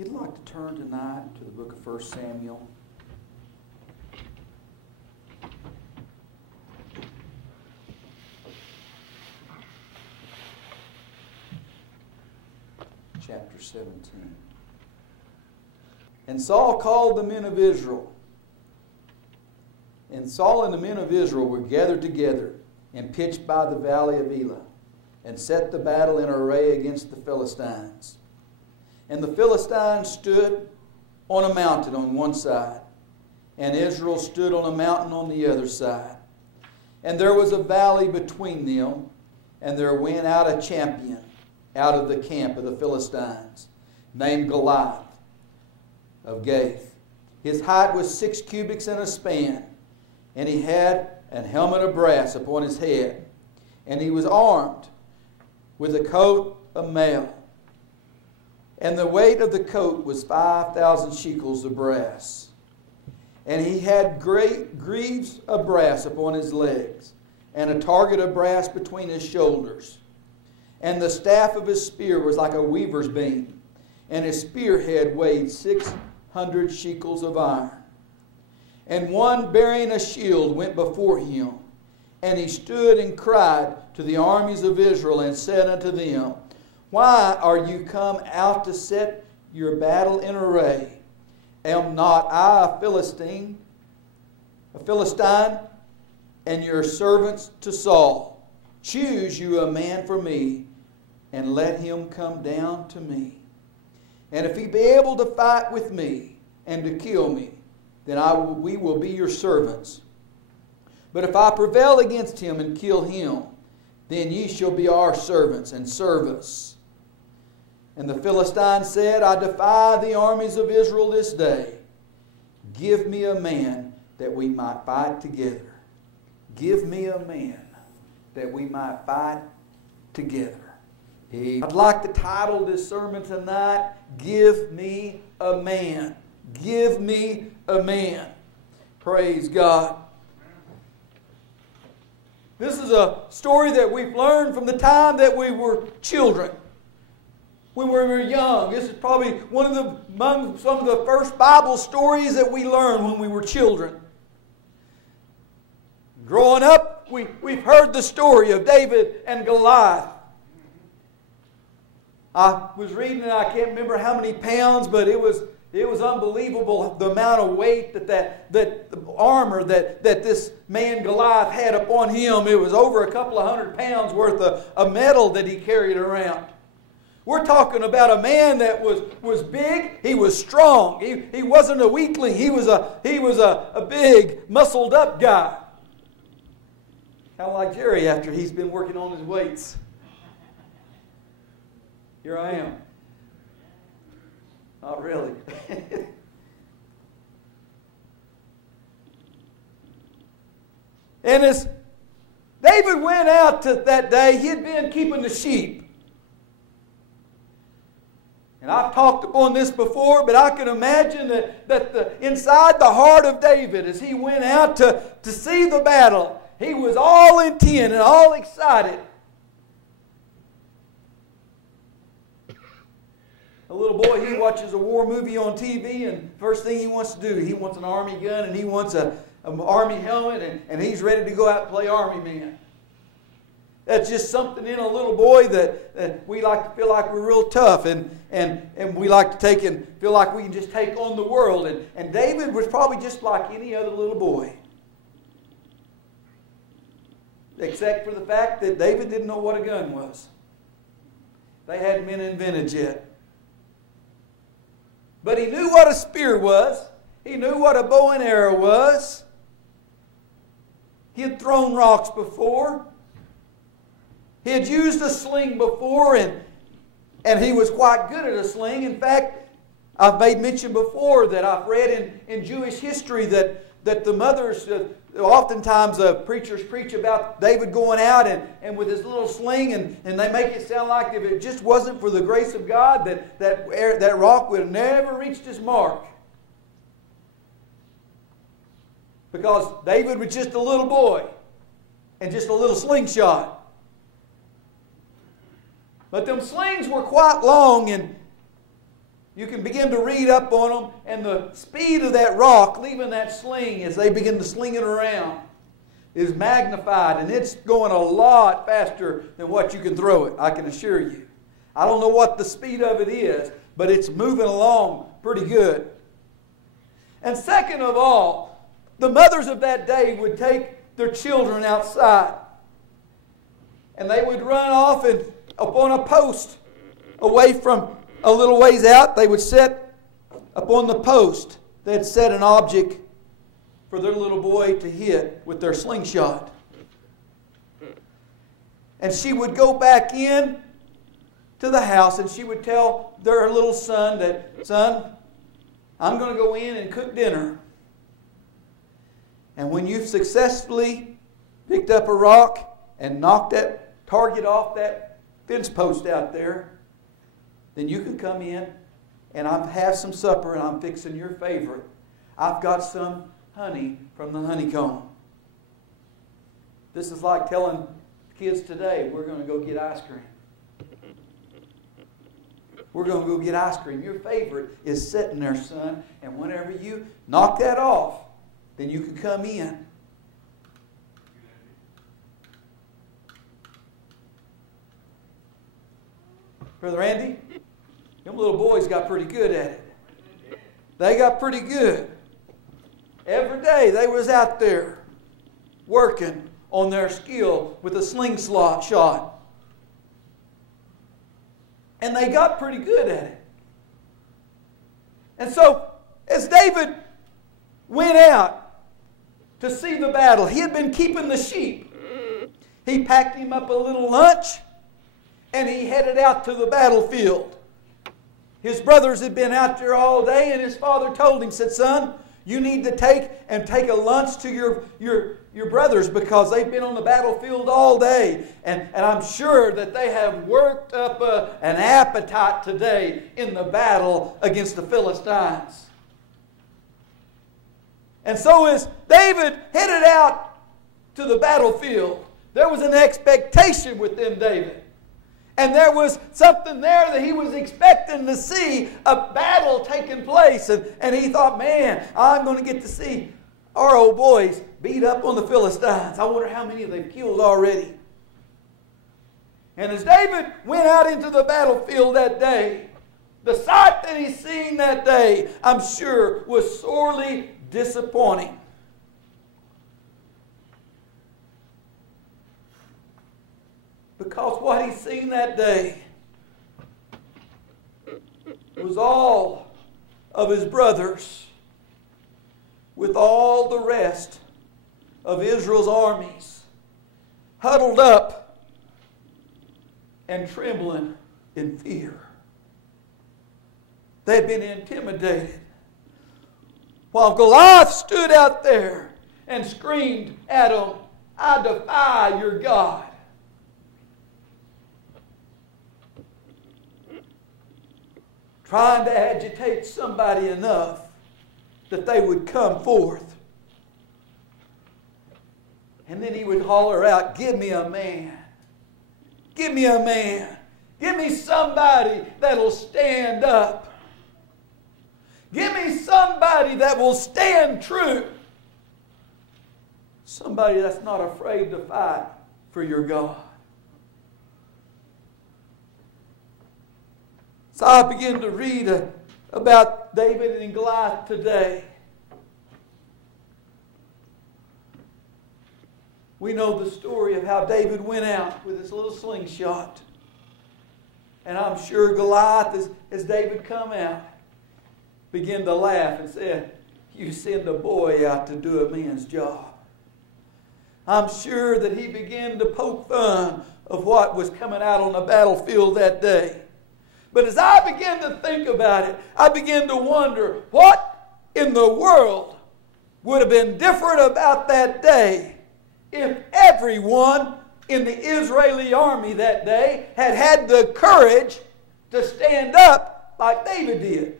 you'd like to turn tonight to the book of 1 Samuel. Chapter 17. And Saul called the men of Israel. And Saul and the men of Israel were gathered together and pitched by the valley of Elah, and set the battle in array against the Philistines. And the Philistines stood on a mountain on one side, and Israel stood on a mountain on the other side. And there was a valley between them, and there went out a champion out of the camp of the Philistines, named Goliath of Gath. His height was 6 cubits and a span, and he had an helmet of brass upon his head, and he was armed with a coat of mail. And the weight of the coat was 5,000 shekels of brass. And he had great greaves of brass upon his legs, and a target of brass between his shoulders. And the staff of his spear was like a weaver's beam, and his spearhead weighed 600 shekels of iron. And one bearing a shield went before him, and he stood and cried to the armies of Israel, and said unto them, Why are you come out to set your battle in array? Am not I a Philistine, and your servants to Saul? Choose you a man for me, and let him come down to me. And if he be able to fight with me, and to kill me, then we will be your servants. But if I prevail against him and kill him, then ye shall be our servants and serve us. And the Philistine said, I defy the armies of Israel this day. Give me a man that we might fight together. Give me a man that we might fight together. I'd like to title this sermon tonight, Give Me a Man. Give me a man. Praise God. This is a story that we've learned from the time that we were children. When we were young. This is probably among some of the first Bible stories that we learned when we were children. Growing up, we've heard the story of David and Goliath. I was reading, and I can't remember how many pounds, but it was unbelievable the amount of weight that the armor that this man Goliath had upon him. It was over a couple of 100 pounds worth of metal that he carried around. We're talking about a man that was big. He was strong. He wasn't a weakling. He was a big, muscled up guy. Kind of like Jerry after he's been working on his weights. Here I am. Not really. And as David went out that day, he had been keeping the sheep. And I've talked upon this before, but I can imagine that inside the heart of David, as he went out to see the battle, he was all intent and all excited. A little boy, he watches a war movie on TV, and first thing he wants to do, he wants an army gun, and he wants an army helmet, and he's ready to go out and play army man. That's just something in a little boy that we like to feel like we're real tough, and we like to take and feel like we can just take on the world. And David was probably just like any other little boy. Except for the fact that David didn't know what a gun was. They hadn't been invented yet. But he knew what a spear was. He knew what a bow and arrow was. He had thrown rocks before. He had used a sling before, and he was quite good at a sling. In fact, I've made mention before that I've read in Jewish history that the mothers, oftentimes preachers preach about David going out and with his little sling, and they make it sound like if it just wasn't for the grace of God, that rock would have never reached its mark. Because David was just a little boy and just a little slingshot. But them slings were quite long, and you can begin to read up on them, and the speed of that rock leaving that sling as they begin to sling it around is magnified, and it's going a lot faster than what you can throw it, I can assure you. I don't know what the speed of it is, but it's moving along pretty good. And second of all, the mothers of that day would take their children outside, and they would run off and up on a post away from a little ways out. They would set upon the post. They'd set an object for their little boy to hit with their slingshot. And she would go back in to the house, and she would tell their little son that, son, I'm going to go in and cook dinner. And when you've successfully picked up a rock and knocked that target off that fence post out there, then you can come in and I'll have some supper, and I'm fixing your favorite. I've got some honey from the honeycomb. This is like telling kids today, we're going to go get ice cream. We're going to go get ice cream. Your favorite is sitting there, son, and whenever you knock that off, then you can come in. Brother Andy, them little boys got pretty good at it. They got pretty good. Every day they was out there working on their skill with a slingshot shot. And they got pretty good at it. And so, as David went out to see the battle, he had been keeping the sheep. He packed him up a little lunch, and he headed out to the battlefield. His brothers had been out there all day, and his father told him, said, son, you need to take a lunch to your brothers, because they've been on the battlefield all day. And I'm sure that they have worked up an appetite today in the battle against the Philistines. And so as David headed out to the battlefield, there was an expectation within David. And there was something there that he was expecting to see, a battle taking place. And he thought, man, I'm going to get to see our old boys beat up on the Philistines. I wonder how many they've killed already. And as David went out into the battlefield that day, the sight that he seen that day, I'm sure, was sorely disappointing. Because what he seen that day was all of his brothers with all the rest of Israel's armies huddled up and trembling in fear. They had been intimidated. While Goliath stood out there and screamed at them, I defy your God. Trying to agitate somebody enough that they would come forth. And then he would holler out, give me a man. Give me a man. Give me somebody that'll stand up. Give me somebody that will stand true. Somebody that's not afraid to fight for your God. So I begin to read about David and Goliath today. We know the story of how David went out with his little slingshot. And I'm sure Goliath, as David come out, began to laugh and said, you send a boy out to do a man's job. I'm sure that he began to poke fun of what was coming out on the battlefield that day. But as I began to think about it, I began to wonder what in the world would have been different about that day if everyone in the Israeli army that day had had the courage to stand up like David did.